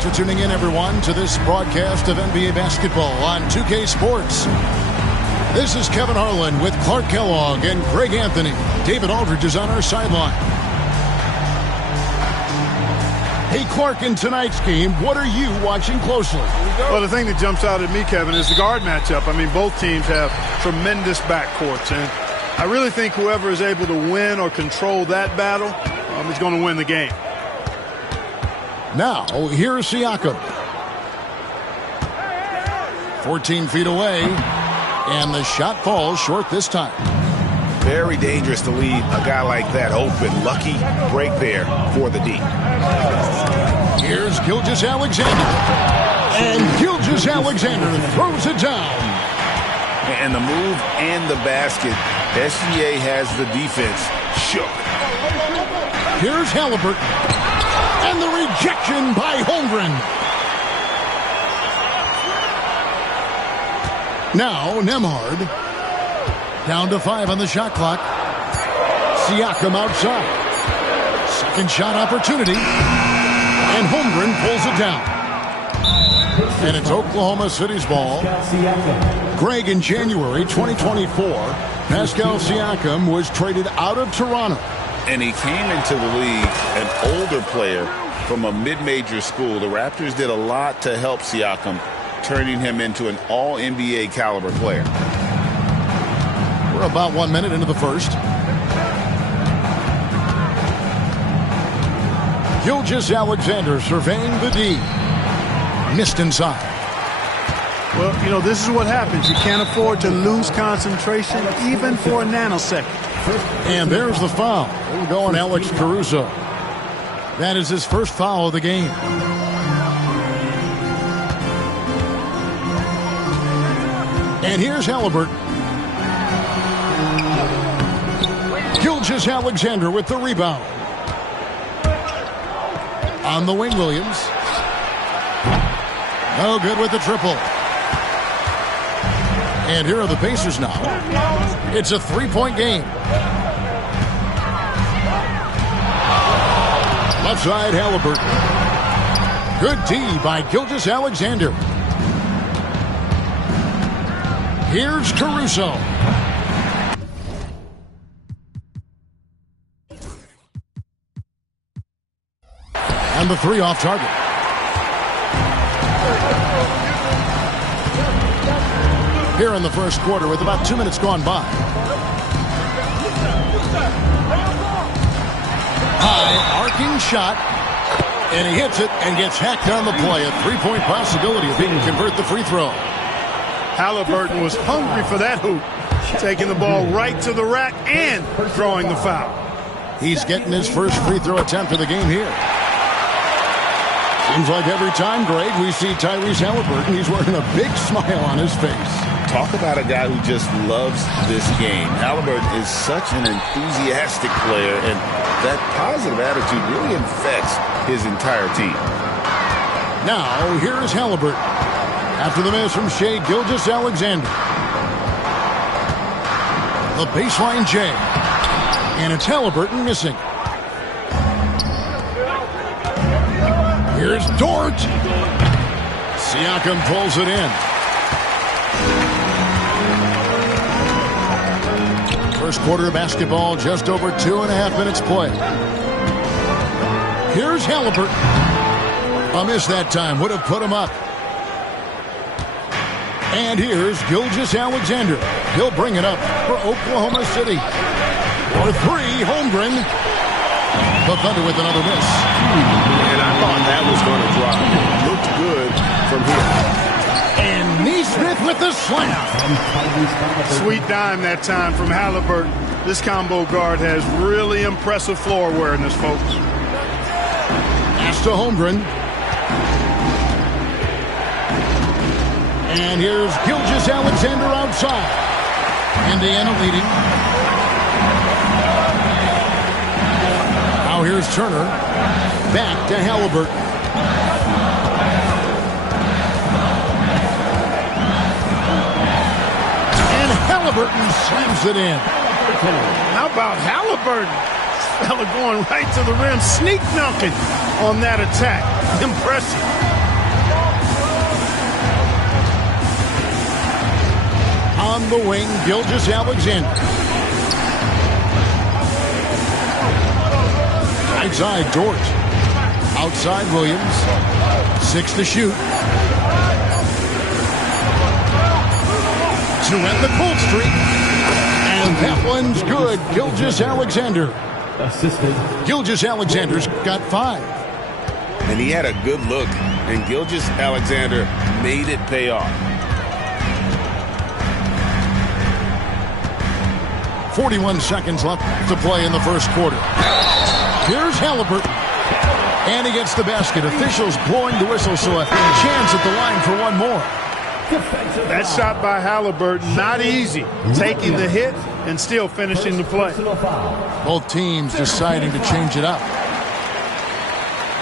Thanks for tuning in, everyone, to this broadcast of NBA basketball on 2K Sports. This is Kevin Harlan with Clark Kellogg and Greg Anthony. David Aldridge is on our sideline. Hey, Clark, in tonight's game, what are you watching closely? Well, the thing that jumps out at me, Kevin, is the guard matchup. I mean, both teams have tremendous backcourts, and I really think whoever is able to win or control that battle is going to win the game. Now, here's Siakam. 14 feet away, and the shot falls short this time. Very dangerous to leave a guy like that open. Lucky break there for the D. Here's Gilgeous-Alexander. And Gilgeous-Alexander throws it down. And the move and the basket. SGA has the defense shook. Here's Halliburton. And the rejection by Holmgren. Now Nembhard. Down to 5 on the shot clock. Siakam outside. Second shot opportunity. And Holmgren pulls it down. And it's Oklahoma City's ball. Greg, in January 2024, Pascal Siakam was traded out of Toronto. And he came into the league an older player from a mid-major school. The Raptors did a lot to help Siakam, turning him into an all-NBA caliber player. We're about 1 minute into the first. Gilgeous-Alexander surveying the D. Missed inside. Well, you know, this is what happens. You can't afford to lose concentration even for a nanosecond. And there's the foul. We'll go on Alex Caruso. That is his first foul of the game. And here's Halliburton. Gilgeous-Alexander with the rebound. On the wing, Williams. No good with the triple. And here are the Pacers now. It's a three-point game. Left side, Halliburton. Good D by Gilgeous-Alexander. Here's Caruso. And the three off target. Here in the first quarter with about 2 minutes gone by. High arcing shot. And he hits it and gets hacked on the play. A three-point possibility if he can convert the free throw. Halliburton was hungry for that hoop. Taking the ball right to the rack and drawing the foul. He's getting his first free throw attempt of the game here. Seems like every time, Greg, we see Tyrese Halliburton, he's wearing a big smile on his face. Talk about a guy who just loves this game. Halliburton is such an enthusiastic player, and that positive attitude really infects his entire team. Now, here's Halliburton. After the miss from Shai Gilgeous-Alexander. The baseline J. And it's Halliburton missing. Here's Dort. Siakam pulls it in. First quarter of basketball, just over 2.5 minutes play. Here's Halliburton. A miss that time would have put him up. And here's Gilgeous-Alexander. He'll bring it up for Oklahoma City. For three, Holmgren. The Thunder with another miss. And I thought that was going to drop. Looked good from here. And Nesmith with the slam. Sweet dime that time from Halliburton. This combo guard has really impressive floor awareness, folks. Pass to Holmgren. And here's Gilgeous-Alexander outside. Indiana leading. Now here's Turner. Back to Halliburton. And Halliburton slams it in. How about Halliburton? This fella going right to the rim, sneak dunking. on that attack. Impressive. On the wing, Gilgeous-Alexander. Right side, Dort. Outside, Williams. 6 to shoot. To end the cold streak. And that one's good. Gilgeous-Alexander. Gilgeous-Alexander's got 5. And he had a good look, and Gilgeous-Alexander made it pay off. 41 seconds left to play in the first quarter. Here's Halliburton. And he gets the basket. Officials blowing the whistle, so a chance at the line for one more. That shot by Halliburton, not easy. Taking the hit and still finishing the play. Both teams deciding to change it up.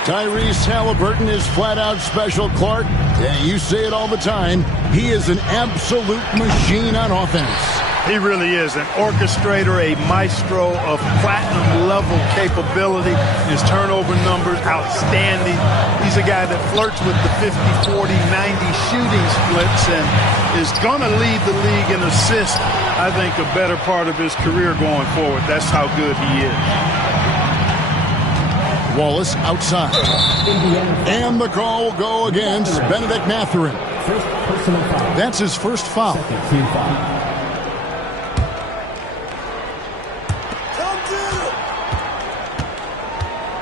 Tyrese Halliburton is flat-out special, Clark. Yeah, you say it all the time. He is an absolute machine on offense. He really is an orchestrator, a maestro of platinum-level capability. His turnover numbers, outstanding. He's a guy that flirts with the 50, 40, 90 shooting splits and is going to lead the league in assists, I think, a better part of his career going forward. That's how good he is. Wallace outside. And the call will go against Benedict Mathurin. That's his first foul.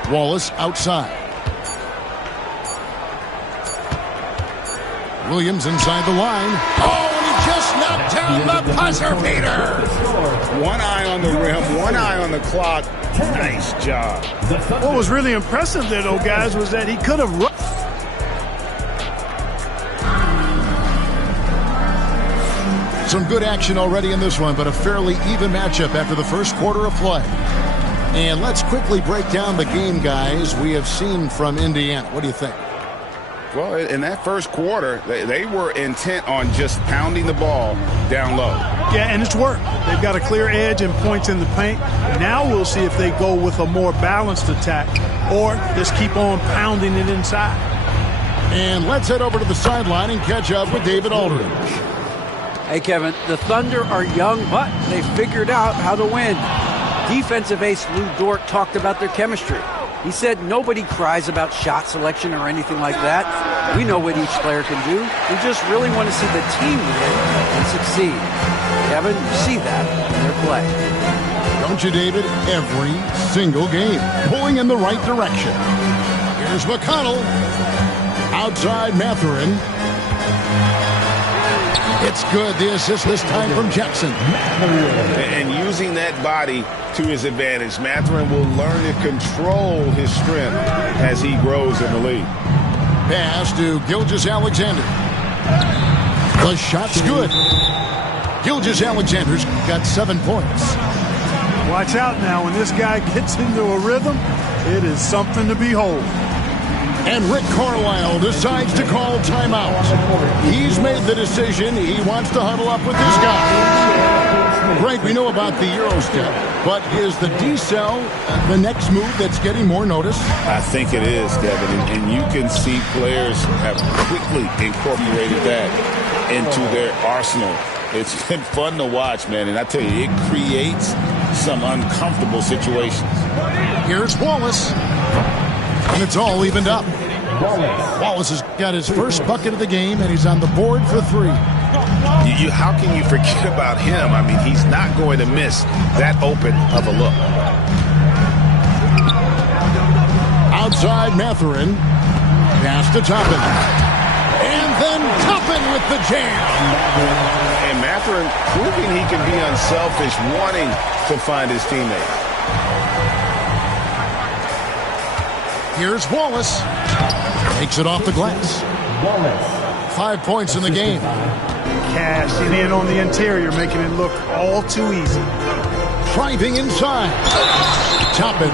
Wallace outside. Williams inside the line. Oh, and he just knocked down the buzzer beater. One eye on the rim, one eye on the clock. Nice job. What was really impressive there, though, guys, was that he could have run. Some good action already in this one, but a fairly even matchup after the first quarter of play. And let's quickly break down the game, guys, we have seen from Indiana. What do you think? Well, in that first quarter, they were intent on just pounding the ball down low. Yeah, and it's worked. They've got a clear edge and points in the paint. Now we'll see if they go with a more balanced attack or just keep on pounding it inside. And let's head over to the sideline and catch up with David Aldridge. Hey, Kevin, the Thunder are young, but they figured out how to win. Defensive ace Lou Dort talked about their chemistry. He said nobody cries about shot selection or anything like that. We know what each player can do. We just really want to see the team win and succeed. Kevin, you see that in their play. Don't you, David? Every single game, pulling in the right direction. Here's McConnell. Outside Mathurin. It's good. The assist this time from Jackson. And using that body to his advantage, Mathurin will learn to control his strength as he grows in the league. Pass to Gilgeous-Alexander. The shot's good. Gilgeous-Alexander's got 7 points. Watch out now. When this guy gets into a rhythm, it is something to behold. And Rick Carlisle decides to call timeout. He's made the decision. He wants to huddle up with his guys. Greg, we know about the Euro step, but is the decel the next move that's getting more notice? I think it is, Devin, and you can see players have quickly incorporated that into their arsenal. It's been fun to watch, man, and I tell you, it creates some uncomfortable situations. Here's Wallace. And it's all evened up. Wallace has got his first bucket of the game, and he's on the board for 3. How can you forget about him? I mean, he's not going to miss that open of a look. Outside Mathurin. Pass to Toppin. And then Toppin with the jam. And Mathurin proving he can be unselfish, wanting to find his teammates. Here's Wallace. Takes it off the glass. 5 points in the game. Cashing in on the interior, making it look all too easy. Driving inside. Toppin.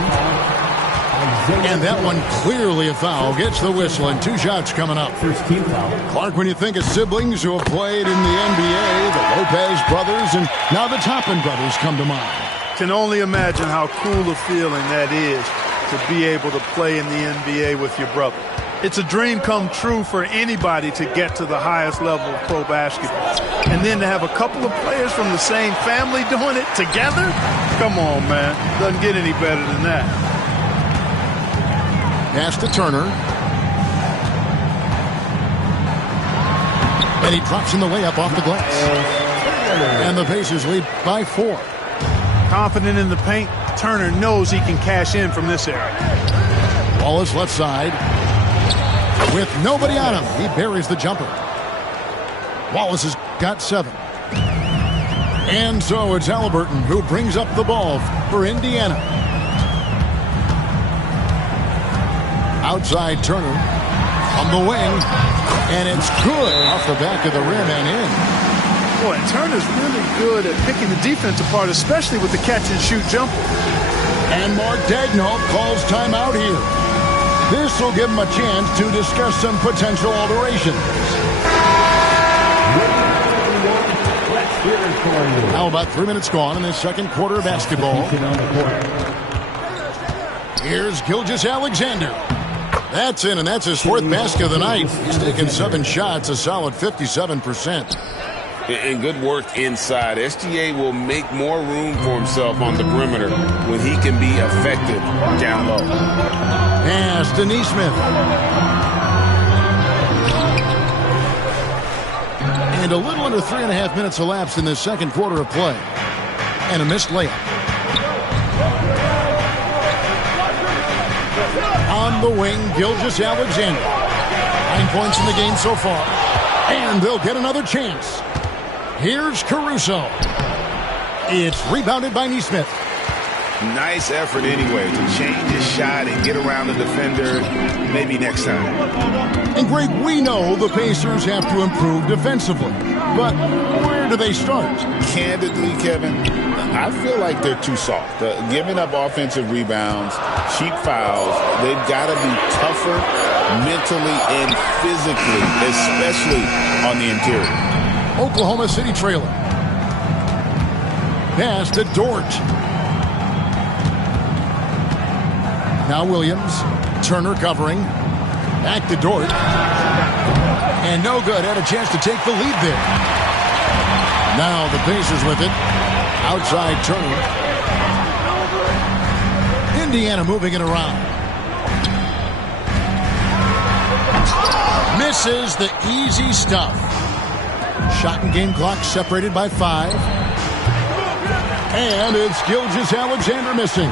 And that one clearly a foul. Gets the whistle, and 2 shots coming up. First team foul. Clark, when you think of siblings who have played in the NBA, the Lopez brothers, and now the Toppin brothers come to mind. Can only imagine how cool a feeling that is. to be able to play in the NBA with your brother. It's a dream come true for anybody to get to the highest level of pro basketball. And then to have a couple of players from the same family doing it together? Come on, man. Doesn't get any better than that. Pass to Turner. And he drops in the layup off the glass. And the Pacers lead by 4. Confident in the paint, Turner knows he can cash in from this area. Wallace left side. With nobody on him, he buries the jumper. Wallace has got 7. And so it's Halliburton who brings up the ball for Indiana. Outside Turner on the wing. And it's good off the back of the rim and in. Boy, Turner's really good at picking the defense apart, especially with the catch-and-shoot jumper. And Mark Daigneault calls timeout here. This will give him a chance to discuss some potential alterations. Now about 3 minutes gone in the second quarter of basketball. Here's Gilgeous-Alexander. That's in, and that's his 4th basket of the night. He's taken 7 shots, a solid 57%. And good work inside. SGA will make more room for himself on the perimeter when he can be effective down low. Pass to Nesmith. And a little under 3.5 minutes elapsed in the second quarter of play. And a missed layup. On the wing, Gilgeous-Alexander. 9 points in the game so far. And they'll get another chance. Here's Caruso. It's rebounded by Nesmith. Nice effort anyway to change his shot and get around the defender maybe next time. And Greg, we know the Pacers have to improve defensively. But where do they start? Candidly, Kevin, I feel like they're too soft. Giving up offensive rebounds, cheap fouls, they've got to be tougher mentally and physically, especially on the interior. Oklahoma City trailing. Pass to Dort. Now Williams. Turner covering. Back to Dort. And no good. Had a chance to take the lead there. Now the Pacers with it. Outside Turner. Indiana moving it around. Misses the easy stuff. Shot and game clock separated by 5. And it's Gilgeous-Alexander missing.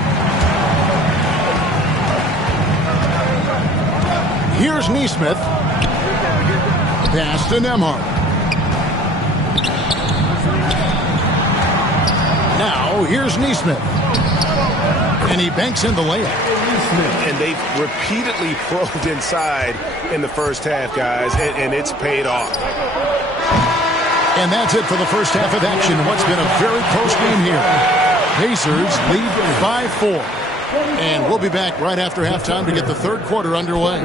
Here's Nesmith. Pass to Nembhard. Now here's Nesmith. And he banks in the layup. And they've repeatedly probed inside in the first half, guys, and it's paid off. And that's it for the first half of action. What's been a very close game here. Pacers lead by 4. And we'll be back right after halftime to get the third quarter underway.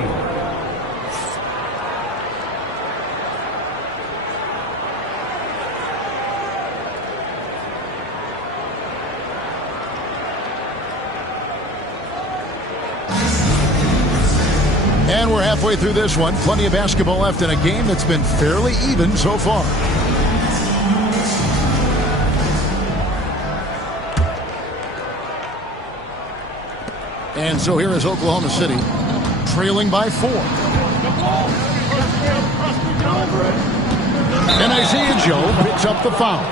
And we're halfway through this one. Plenty of basketball left in a game that's been fairly even so far. And so here is Oklahoma City, trailing by 4. And Isaiah Joe picks up the foul.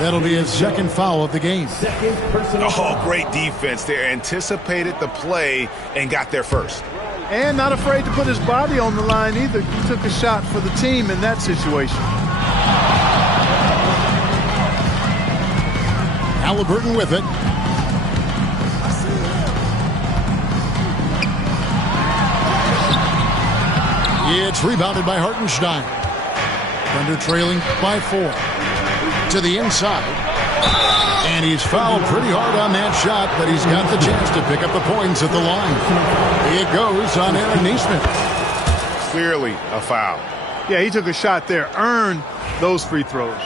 That'll be his second foul of the game. Oh, great defense there. Anticipated the play and got there first. And not afraid to put his body on the line either. He took a shot for the team in that situation. Halliburton with it. It's rebounded by Hartenstein. Thunder trailing by 4. To the inside. And he's fouled pretty hard on that shot, but he's got the chance to pick up the points at the line. It goes on Aaron Nesmith. Clearly a foul. Yeah, he took a shot there. Earned those free throws.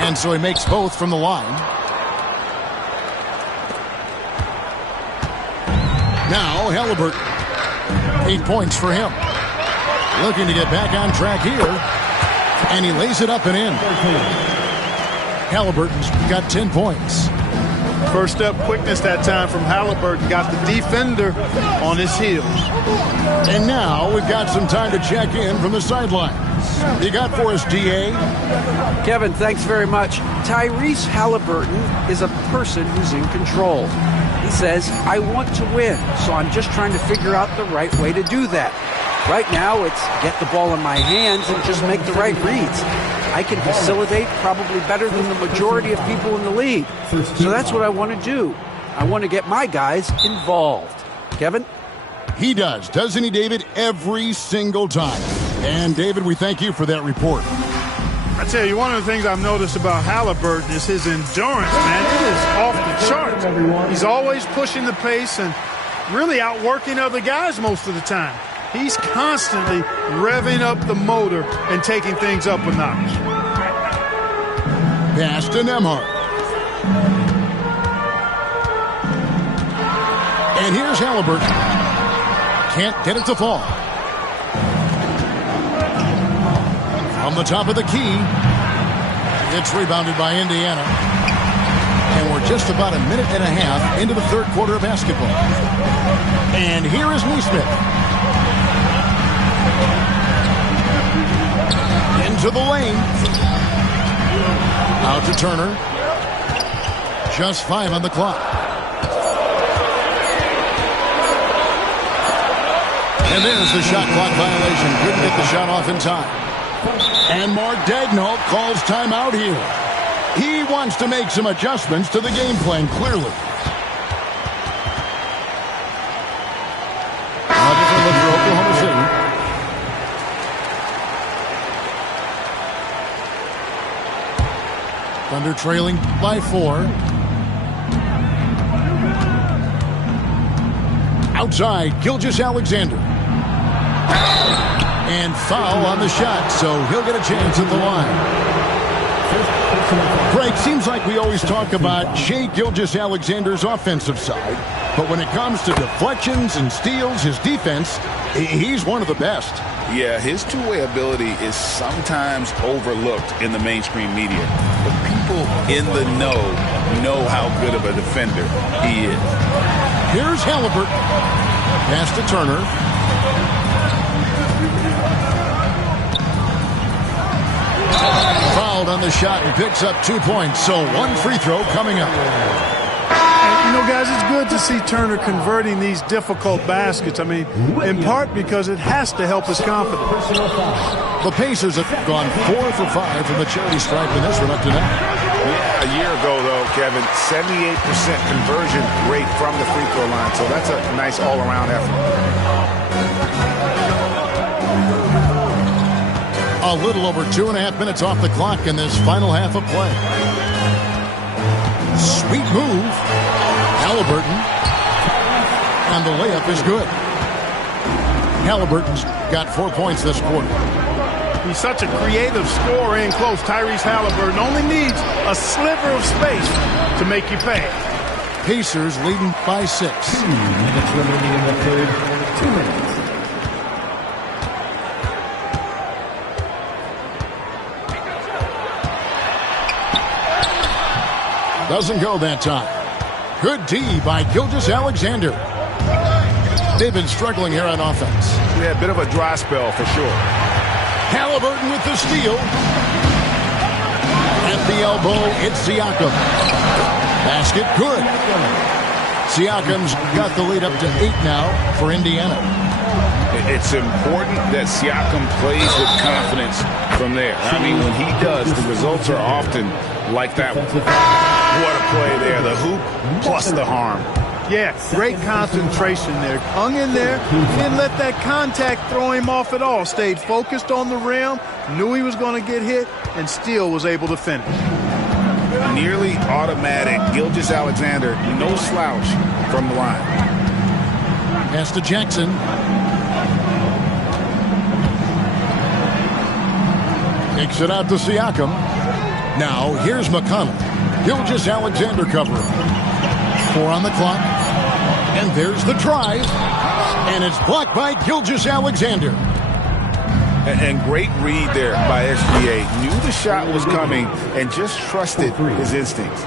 And so he makes both from the line. Halliburton. 8 points for him. Looking to get back on track here. And he lays it up and in. Halliburton's got 10 points. First step quickness that time from Halliburton. Got the defender on his heels. And now we've got some time to check in from the sidelines. You got for us, D.A.? Kevin, thanks very much. Tyrese Halliburton is a person who's in control. He says, I want to win, so I'm just trying to figure out the right way to do that. Right now, it's get the ball in my hands and just make the right reads. I can facilitate probably better than the majority of people in the league. So that's what I want to do. I want to get my guys involved. Kevin? He does, doesn't he, David? Every single time. And, David, we thank you for that report. I tell you, one of the things I've noticed about Halliburton is his endurance, man. It is off the charts. He's always pushing the pace and really outworking other guys most of the time. He's constantly revving up the motor and taking things up a notch. Pass to Nembhard. And here's Halliburton. Can't get it to fall. From the top of the key. It's rebounded by Indiana. And we're just about a minute and a half into the third quarter of basketball. And here is Neesmith. Into the lane. Out to Turner. Just 5 on the clock. And there's the shot clock violation. Couldn't get the shot off in time. And Mark Daigneault calls timeout here. He wants to make some adjustments to the game plan, clearly. Different look for Oklahoma City. Thunder trailing by 4. Outside, Gilgeous-Alexander. And foul on the shot, so he'll get a chance at the line. Greg, seems like we always talk about Shai Gilgeous-Alexander's offensive side, but when it comes to deflections and steals, his defense, he's one of the best. Yeah, his two-way ability is sometimes overlooked in the mainstream media, but people in the know how good of a defender he is. Here's Halliburton. Pass to Turner. Fouled on the shot and picks up 2 points. So 1 free throw coming up. And, you know, guys, it's good to see Turner converting these difficult baskets. I mean, in part because it has to help his confidence. The Pacers have gone 4 for 5 from the charity stripe in this one up to now. Yeah, a year ago, though, Kevin, 78% conversion rate from the free throw line. So that's a nice all-around effort. A little over 2.5 minutes off the clock in this final half of play. Sweet move. Halliburton. And the layup is good. Halliburton's got 4 points this quarter. He's such a creative scorer in close. Tyrese Halliburton only needs a sliver of space to make you pay. Pacers leading by 6. 2 minutes remaining in the third. 2 minutes. Doesn't go that time. Good D by Gilgeous-Alexander. They've been struggling here on offense. Yeah, a bit of a dry spell for sure. Halliburton with the steal. At the elbow, it's Siakam. Basket good. Siakam's got the lead up to 8 now for Indiana. It's important that Siakam plays with confidence from there. I mean, when he does, the results are often like that one. What a play there. The hoop plus the harm. Yeah, great concentration there. Hung in there, didn't let that contact throw him off at all. Stayed focused on the rim, knew he was going to get hit, and still was able to finish. Nearly automatic. Gilgeous-Alexander, no slouch from the line. Pass to Jackson. Kicks it out to Siakam. Now, here's McConnell. Gilgeous-Alexander covering. 4 on the clock. And there's the drive. And it's blocked by Gilgeous-Alexander. And great read there by SGA. Knew the shot was coming and just trusted his instincts.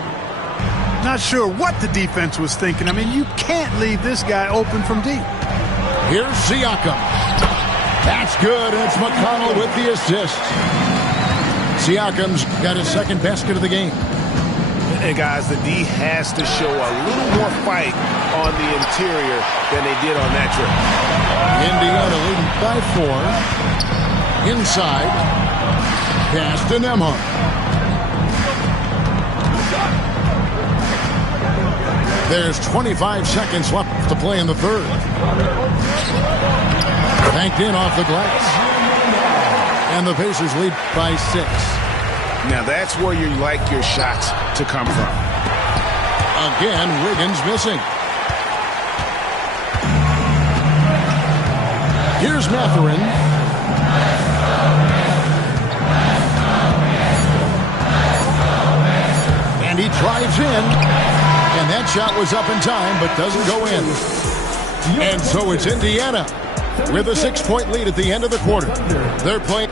Not sure what the defense was thinking. I mean, you can't leave this guy open from deep. Here's Siakam. That's good, and it's McConnell with the assist. Siakam's got his second basket of the game. And guys, the D has to show a little more fight on the interior than they did on that trip. Indiana leading by 4. Inside. Pass to Nembhard. There's 25 seconds left to play in the third. Banked in off the glass. And the Pacers lead by 6. Now that's where you like your shots to come from. Again, Wiggins missing. Here's Mathurin. And he drives in. And that shot was up in time, but doesn't go in. And so it's Indiana with a 6-point lead at the end of the quarter. They're playing.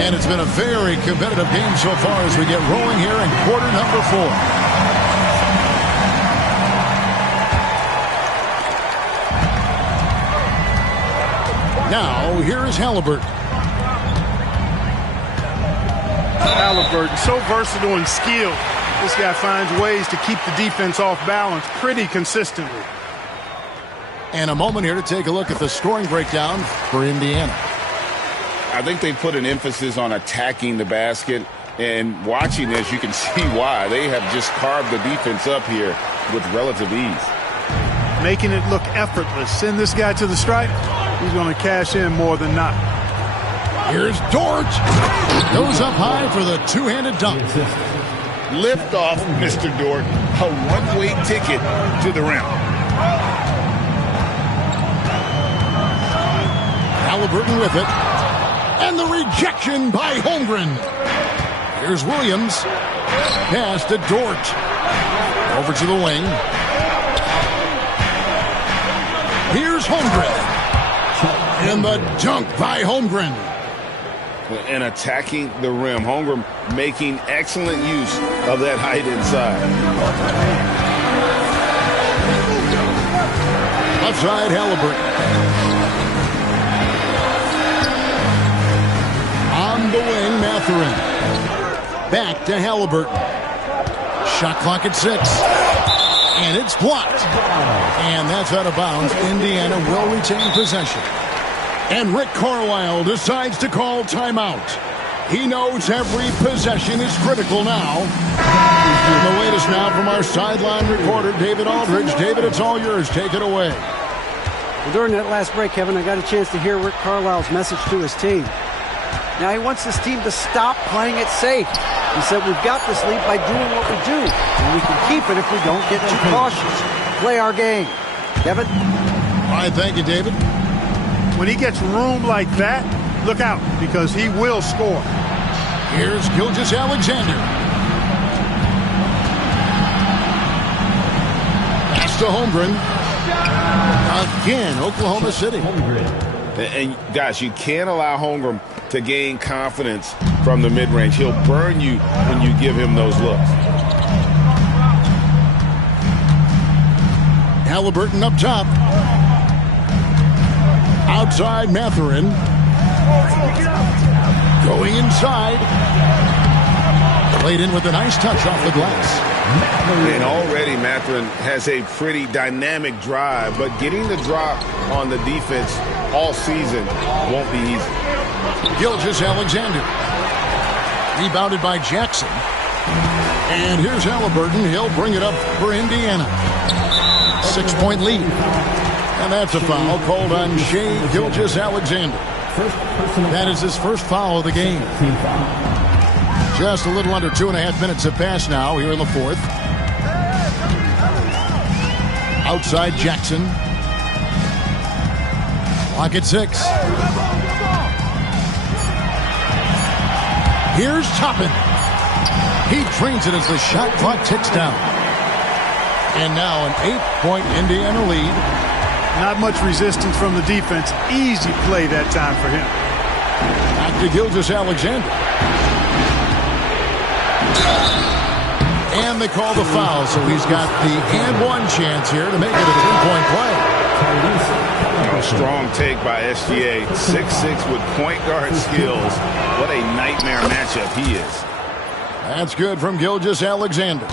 And it's been a very competitive game so far as we get rolling here in quarter number 4. Now, here is Halliburton. Halliburton, so versatile and skilled. This guy finds ways to keep the defense off balance pretty consistently. And a moment here to take a look at the scoring breakdown for Indiana. I think they put an emphasis on attacking the basket, and watching this, you can see why. They have just carved the defense up here with relative ease. Making it look effortless. Send this guy to the stripe. He's going to cash in more than not. Here's Dort. Goes up high for the two-handed dunk. Lift off, Mr. Dort. A one-way ticket to the rim. Halliburton with it. And the rejection by Holmgren. Here's Williams. Pass to Dort. Over to the wing. Here's Holmgren. And the dunk by Holmgren. And attacking the rim. Holmgren making excellent use of that height inside. Left side, Halliburton. On the wing, Mathurin. Back to Halliburton. Shot clock at 6. And it's blocked. And that's out of bounds. Indiana will retain possession. And Rick Carlisle decides to call timeout. He knows every possession is critical now. And the latest now from our sideline reporter, David Aldridge. David, it's all yours. Take it away. Well, during that last break, Kevin, I got a chance to hear Rick Carlisle's message to his team. Now he wants his team to stop playing it safe. He said, we've got this lead by doing what we do, and we can keep it if we don't get too cautious. Play our game. Kevin? All right, thank you, David. When he gets room like that, look out, because he will score. Here's Gilgeous-Alexander. Pass to Holmgren. Again, Oklahoma City. And guys, you can't allow Holmgren to gain confidence from the mid-range. He'll burn you when you give him those looks. Halliburton up top. Outside, Mathurin. Going inside. Played in with a nice touch off the glass. And already Mathurin has a pretty dynamic drive, but getting the drop on the defense all season won't be easy. Gilgeous-Alexander. Rebounded by Jackson. And here's Halliburton. He'll bring it up for Indiana. 6-point lead. And that's a foul called on Shai Gilgeous-Alexander. That is his first foul of the game. Just a little under 2.5 minutes have passed now here in the fourth. Outside Jackson. Clock at 6. Here's Toppin. He trains it as the shot clock ticks down. And now an 8-point Indiana lead. Not much resistance from the defense. Easy play that time for him. Back to Gilgeous-Alexander. And they call the foul, so he's got the and-one chance here to make it a 3-point play. A strong take by SGA. 6'6" with point guard skills. What a nightmare matchup he is. That's good from Gilgeous-Alexander.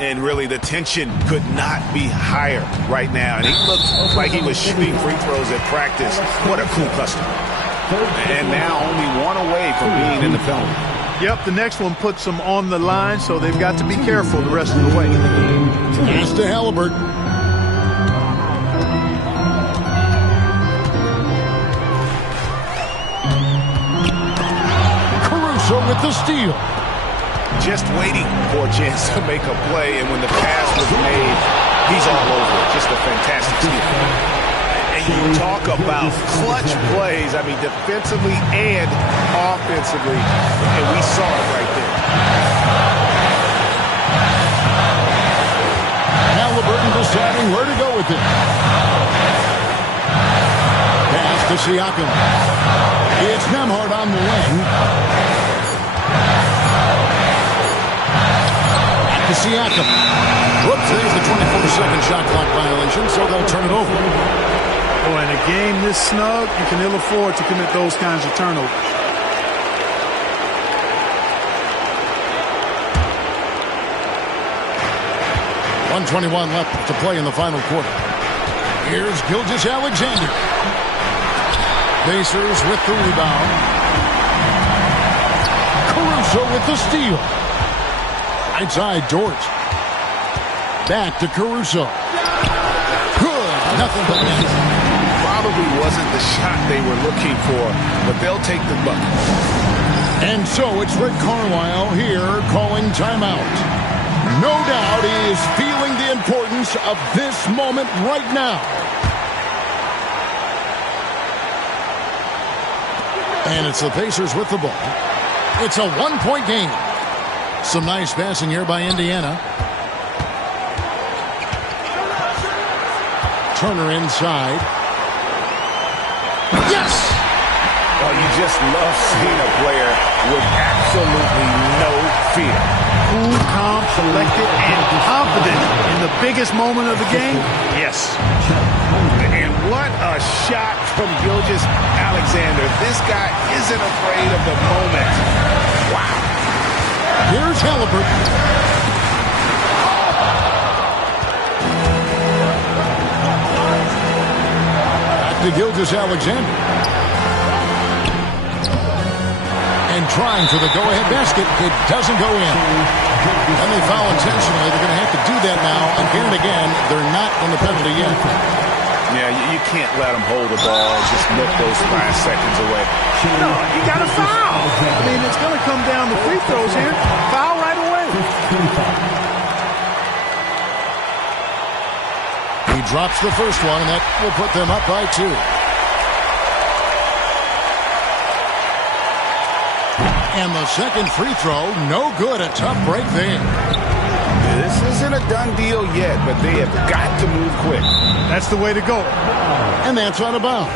And really, the tension could not be higher right now. And he looked like he was shooting free throws at practice. What a cool customer. And now only one away from being in the penalty. Yep, the next one puts them on the line, so they've got to be careful the rest of the way. Pass to Halliburton. Caruso with the steal. Just waiting for a chance to make a play, and when the pass was made, he's all over it. Just a fantastic steal. And you talk about clutch plays, I mean, defensively and offensively, and we saw it right there. Halliburton deciding where to go with it. Pass to Siakam. It's Nembhard on the wing. To Siakam. Whoops, there's the 24-second shot clock violation, so they'll turn it over. Oh, in a game this snug, you can ill afford to commit those kinds of turnovers. .121 left to play in the final quarter. Here's Gilgeous-Alexander. Pacers with the rebound. Caruso with the steal. Right side, Dort. Back to Caruso. Good. Nothing but net. Probably wasn't the shot they were looking for, but they'll take the bucket. And so it's Rick Carlisle here calling timeout. No doubt he is feeling the importance of this moment right now. And it's the Pacers with the ball. It's a one-point game. Some nice passing here by Indiana. Turner inside. Yes! Well, you just love seeing a player with absolutely no fear. Cool, calm, collected, and confident in the biggest moment of the game. Yes. And what a shot from Gilgeous-Alexander. This guy isn't afraid of the moment. Wow. Here's Halliburton. Back to Gilgeous-Alexander. And trying for the go-ahead basket. It doesn't go in. And they foul intentionally. They're going to have to do that now. And here and again, they're not on the penalty yet. Yeah, you can't let them hold the ball and just look those 5 seconds away. No, you got to foul. I mean, it's going to come down to free throws here. Foul right away. He drops the first one, and that will put them up by 2. And the second free throw, no good. A tough break there. This isn't a done deal yet, but they have got to move quick. That's the way to go. And that's out of bounds.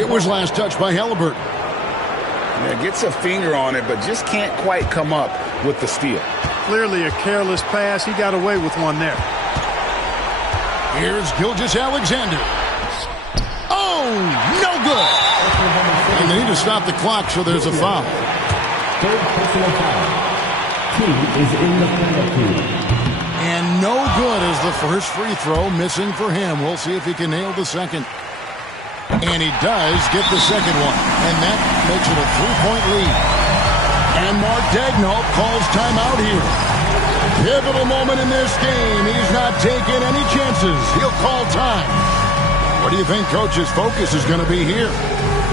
It was last touched by Halliburton. Yeah, gets a finger on it, but just can't quite come up with the steal. Clearly a careless pass. He got away with one there. Here's Gilgeous-Alexander. Oh, no good. And they need to stop the clock, so there's a foul. Third personal foul. Team is in the penalty. And no good as the first free throw missing for him. We'll see if he can nail the second. And he does get the second one. And that makes it a 3-point lead. And Mark Daigneault calls timeout here. Pivotal moment in this game. He's not taking any chances. He'll call time. What do you think Coach's focus is going to be here?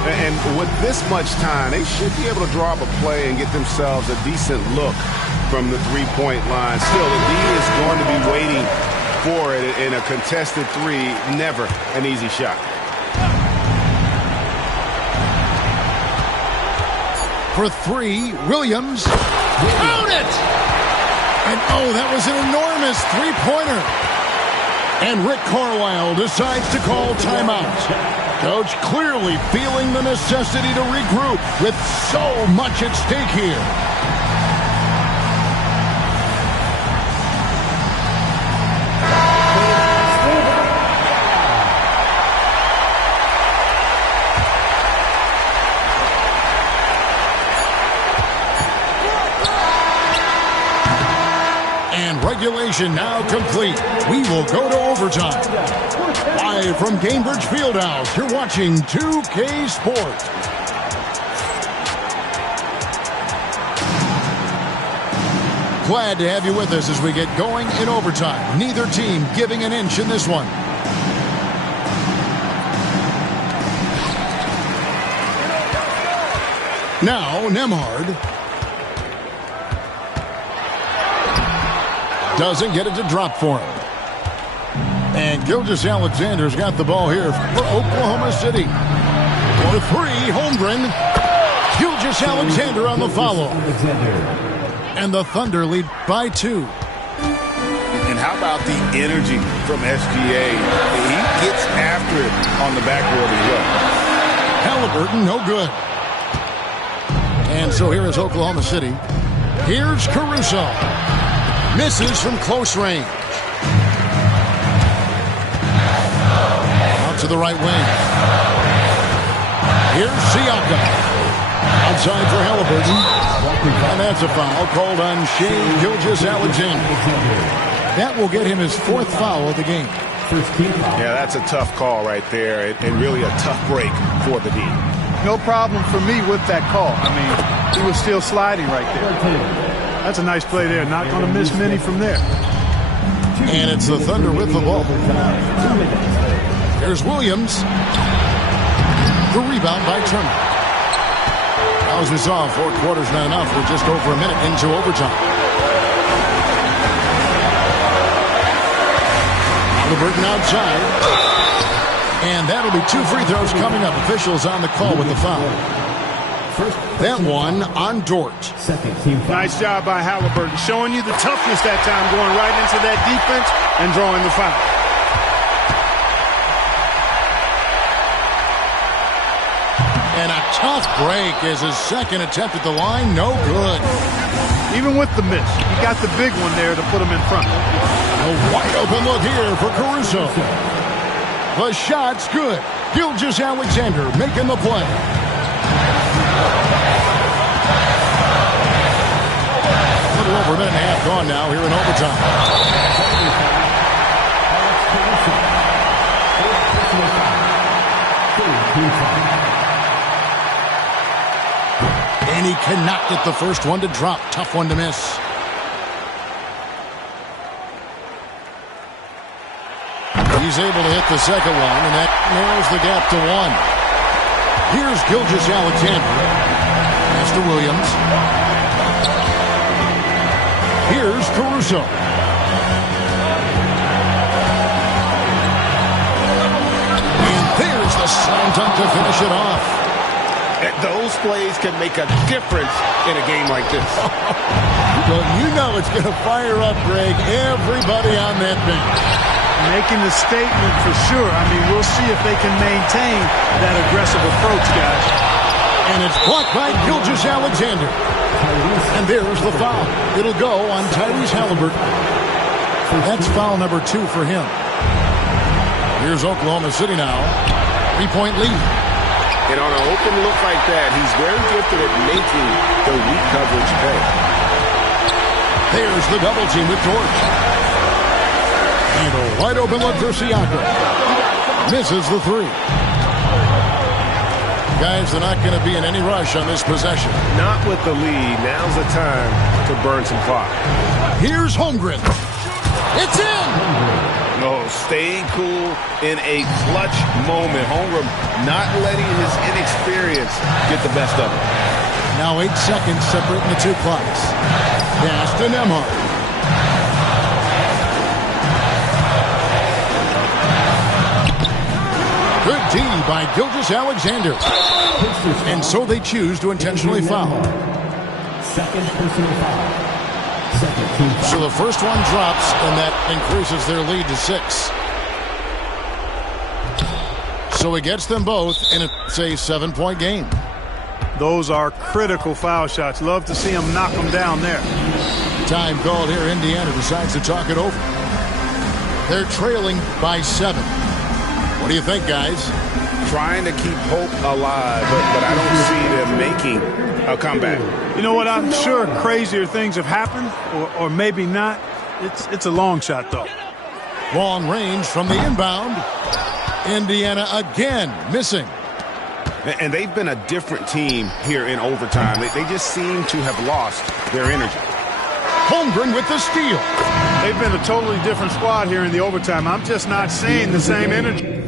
And with this much time, they should be able to draw up a play and get themselves a decent look from the three-point line. Still, the D is going to be waiting for it in a contested three. Never an easy shot. For 3, Williams. Count it! And oh, that was an enormous three-pointer. And Rick Carlisle decides to call timeout. Coach clearly feeling the necessity to regroup with so much at stake here. Regulation now complete. We will go to overtime. Live from Gainbridge Fieldhouse, you're watching 2K Sports. Glad to have you with us as we get going in overtime. Neither team giving an inch in this one. Now, Nemhard. Doesn't get it to drop for him. And Gilgeous-Alexander's got the ball here for Oklahoma City. For three, Holmgren. Gilgeous-Alexander on the follow. And the Thunder lead by 2. And how about the energy from SGA? He gets after it on the backboard as well. Halliburton, no good. And so here is Oklahoma City. Here's Caruso. Misses from close range. Out to the right wing. Here's Siakam. Outside for Halliburton. And that's a foul called on Shai Gilgeous-Alexander. That will get him his 4th foul of the game. Yeah, that's a tough call right there, and really a tough break for the D. No problem for me with that call. I mean, he was still sliding right there. That's a nice play there. Not going to miss many from there. And it's the Thunder with the ball. Here's Williams. The rebound by Turner. Now, as we saw, 4 quarters not enough. We're just over a minute into overtime. Halliburton outside. And that'll be 2 free throws coming up. Officials on the call with the foul. That one on Dort. Nice job by Halliburton, showing you the toughness that time, going right into that defense and drawing the foul. And a tough break is his 2nd attempt at the line. No good. Even with the miss, he got the big one there to put him in front. A wide open look here for Caruso. The shot's good. Gilgeous-Alexander making the play. Over a minute and a half gone now here in overtime. And he cannot get the first one to drop. Tough one to miss. He's able to hit the second one, and that narrows the gap to 1. Here's Gilgeous-Alexander. Pass to Williams. Here's Caruso. And there's the slam dunk to finish it off. Those plays can make a difference in a game like this. Well, you know it's going to fire up, Greg, everybody on that bench. Making the statement for sure. I mean, we'll see if they can maintain that aggressive approach, guys. And it's blocked by Gilgeous-Alexander. And there's the foul. It'll go on Tyrese Halliburton. That's foul number 2 for him. Here's Oklahoma City now. 3-point lead. And on an open look like that, he's very gifted at making the weak coverage pay. There's the double team with Dort. And a wide open look for Siakam. Misses the 3. Guys, they're not going to be in any rush on this possession. Not with the lead. Now's the time to burn some clock. Here's Holmgren. It's in! No, staying cool in a clutch moment. Holmgren not letting his inexperience get the best of him. Now 8 seconds separating the 2 clocks. Pass to Nemhard. Good D by Gilgeous-Alexander. And so they choose to intentionally foul. Second personal foul. Second team foul. So the first one drops, and that increases their lead to 6. So he gets them both, and it's a 7-point game. Those are critical foul shots. Love to see him knock them down there. Time called here. Indiana decides to talk it over. They're trailing by 7. What do you think, guys? Trying to keep hope alive, but I don't see them making a comeback. You know what? I'm sure crazier things have happened, or maybe not. It's a long shot, though. Long range from the inbound. Indiana again missing. And they've been a different team here in overtime. They just seem to have lost their energy. Holmgren with the steal. They've been a totally different squad here in the overtime. I'm just not seeing the same energy.